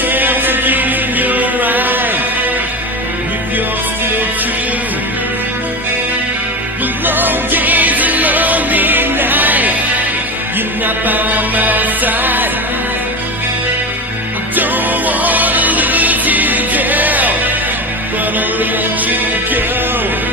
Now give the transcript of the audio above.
tell in your eyes if you're still true. Long days and lonely nights, you're not by my side. I don't wanna lose you, girl, but I'll let you go.